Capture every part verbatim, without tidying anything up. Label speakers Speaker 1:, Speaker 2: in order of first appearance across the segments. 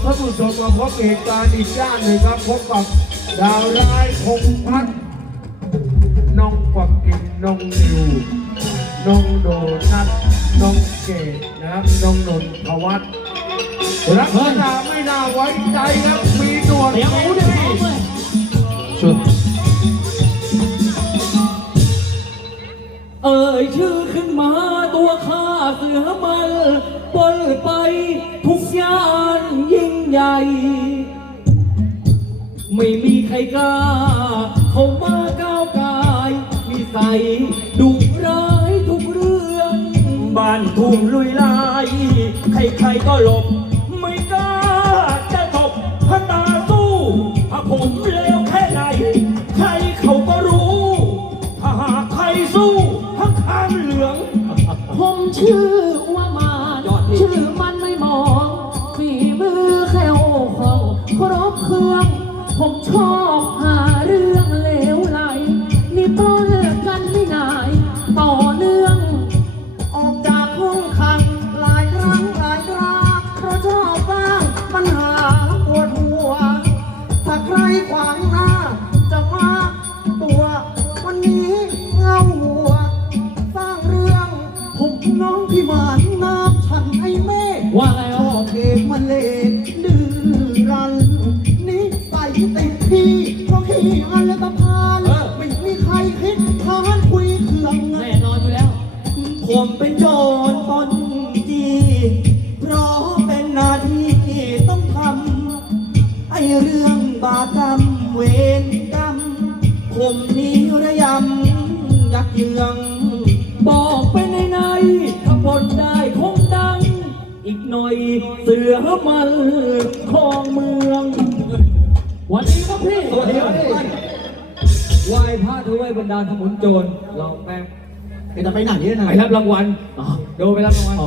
Speaker 1: ท่านผู้ชมมาพบเหตุการณ์อีกด้านหนึ่งครับพบกับดาวร้ายพงษ์พัฒน์น้องปักกิ่งน้องนิวน้องโดนัทน้องเกดนะครับน้องนนทวัฒน์ลักษณะไม่น่าไว้ใจครับมีหนวดมีปีชุด
Speaker 2: เอ่ยชื่อขึ้นมาตัวข้าเสือมันปนไปทุกย่านยิ่งใหญ่ไม่มีใครกล้าเข้ามาก้าวกายนิสัยดุร้ายทุกเรื่องบ้านทุ่งลุยลายใครๆก็หลบไม่กล้าจะตบพระตาสู้ถ้าผมเลวแค่ไหนใครเขาก็รู้ถ้าหากใครสู้ทั้งข้างเหลือง
Speaker 3: ผมชื่อว่ามานชื่อมันไม่มองฝีมือแค่โอ้ของครบเครื่องผมชอบหาเรื่องเลวไหลนี่ปล้นกันไม่นายต่อเนื่องออกจากห้องขังหลายครั้งหลายคราเพราะชอบสร้างปัญหาปวดหัวถ้าใครขวางหน้าจะมาตัววันนี้เงาหัวสร้างเรื่องผมน้องพี่หมานน้ำฉันไอ้แม่
Speaker 2: ว่าไง
Speaker 3: ชอบเกมมันเล่นดื้อรั้นนิสัยติดพี่เพราะขี้อันและตะพานไม่มีใครคิดทานคุยเครื่องแน่นอนอยู่แล้ว
Speaker 2: ผมเป็นโจรปล้นจีเพราะเป็นหน้าที่ต้องทำไอเรื่องบาปกรรมเวรกรรมผมนี้ระยำยักเยืองบอกไปในในถ้าปล้นได้คงดังอีกหน่อยเสือมันคลองเมืองวันนี้ครับพี่สวัสดีครับไหว้พระถวายบรรดาสมุนโจรเราแป้ง
Speaker 3: จะไปไหนเนี่ยนะ
Speaker 2: ไปรับรางวัลโดไปรับรางวัล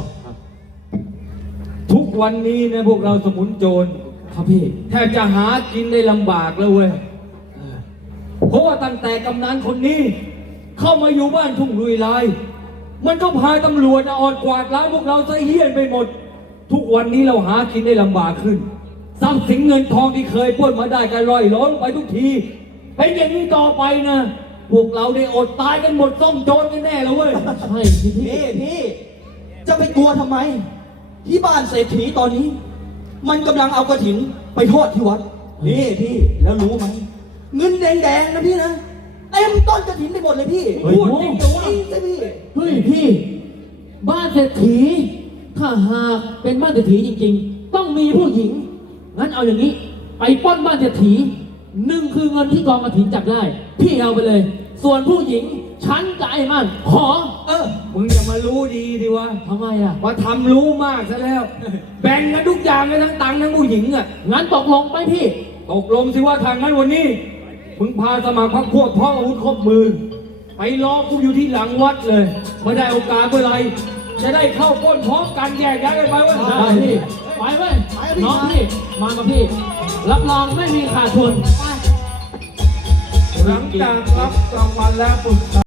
Speaker 2: ทุกวันนี้นะพวกเราสมุนโจรครับพี่แทบจะหากินได้ลำบากแล้วเว้ยเพราะว่าตั้งแต่กำนันคนนี้เข้ามาอยู่บ้านทุ่งลุยลายมันก็พาตำรวจออดกวาดล้างพวกเราซะเฮี้ยนไปหมดทุกวันนี้เราหากินได้ลำบากขึ้นทรัพย์สินเงินทองที่เคยปล้นมาได้ก็ร่อยหลงไปทุกทีเป็นอย่างนี้ต่อไปนะพวกเราได้อดตายกันหมดซ่องโจรกันแน่แล้วเว้ย
Speaker 3: ใช่พี่พี่พี่จะไปกลัวทำไมที่บ้านเศรษฐีตอนนี้มันกำลังเอากระถินไปทอดที่วัดนี่พี่แล้วรู้ไหมเงินแดงๆนะพี่นะเต็มต้นกระถินไปหมดเลยพี่
Speaker 2: พูดจริงเหรอวะ
Speaker 3: พี่
Speaker 2: เฮ้ยพี่บ้านเศรษฐีถ้าหากเป็นบ้านเศรษฐีจริงๆต้องมีผู้หญิงงั้นเอาอย่างนี้ไปปล้นบ้านเศรษฐีหนึ่งคือเงินที่กองกฐินจับได้พี่เอาไปเลยส่วนผู้หญิงฉันกับไอ้มันขอ
Speaker 1: เออมึงอย่ามารู้ดีดิวะ
Speaker 2: ทำไมอ่ะ
Speaker 1: ว่าทำรู้มากซะแล้วแบ่งกันทุกอย่างเลยทั้งตังค์ทั้งผู้หญิงอ่ะ
Speaker 2: งั้นตกลงไหมพี่
Speaker 1: ตกลงสิว่าทางนั้นวันนี้มึงพาสมัครพรรคพวกพ้องอาวุธครบมือไปรอกูอยู่ที่หลังวัดเลยเมื่อได้โอกาสเมื่อไรจะได้เข้าปล้นพร้อมกันแยกย้ายกันไปว่า
Speaker 2: ได้พี่ไปเว้ยน้องพี่มากับพี่รับรองไม่มีขาดทุน
Speaker 1: หลังจากรับรางวัลแล้ว